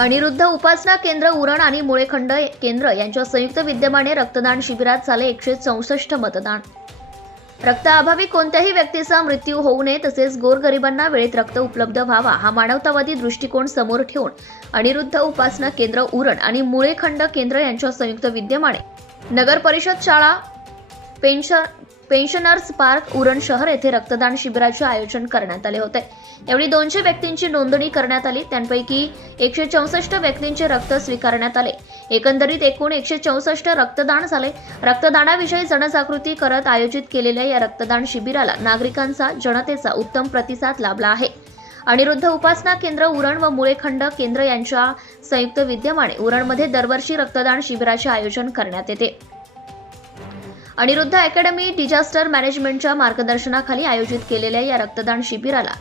अनिरुद्ध उपासना केंद्र उरण आणि मुळेखंड केंद्र यांच्या संयुक्त विद्यमाने रक्तदान शिबिरात झाले एकशे चौसष्ट मतदान. रक्ताअभावी कोणत्याही व्यक्तीचा मृत्यू होऊ नये तसेच गोरगरिबांना वेळेत रक्त उपलब्ध व्हावा हा मानवतावादी दृष्टिकोन समोर ठेवून अनिरुद्ध उपासना केंद्र उरण आणि मुळेखंड केंद्र यांच्या संयुक्त विद्यमाने नगर परिषद शाळा पेन्शन पेन्शनर्स पार्क उरण शहर येथे रक्तदान शिबिराचे आयोजन करण्यात आले होते. यावेळी दोनशे व्यक्तींची नोंदणी करण्यात आली. त्यांपैकी एकशे चौसष्ट व्यक्तींचे रक्त स्वीकारण्यात आले. एकंदरीत एकूण एकशे चौसष्ट रक्तदान झाले. रक्तदानाविषयी जनजागृती करत आयोजित केलेल्या या रक्तदान शिबिराला नागरिकांचा जनतेचा उत्तम प्रतिसाद लाभला आहे. अनिरुद्ध उपासना केंद्र उरण व मुळेखंड केंद्र यांच्या संयुक्त विद्यमाने उरणमध्ये दरवर्षी रक्तदान शिबिराचे आयोजन करण्यात येते. अनिरुद्ध अकॅडमी डिझास्टर मॅनेजमेंटच्या मार्गदर्शनाखाली आयोजित केलेल्या या रक्तदान शिबिराला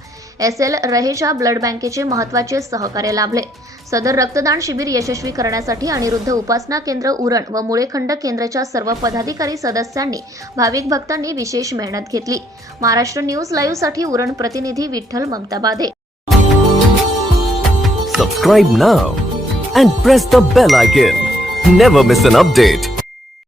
एस एल रहेच्या ब्लड बँकेचे महत्त्वाचे सहकार्य लाभले. सदर रक्तदान शिबिर यशस्वी करण्यासाठी अनिरुद्ध उपासना केंद्र उरण व मुळेखंड केंद्राच्या सर्व पदाधिकारी सदस्यांनी भाविक भक्तांनी विशेष मेहनत घेतली. महाराष्ट्र न्यूज लाईव्हसाठी उरण प्रतिनिधी Vitthal Mamta Badhe subscribe now and press the bell icon never miss an update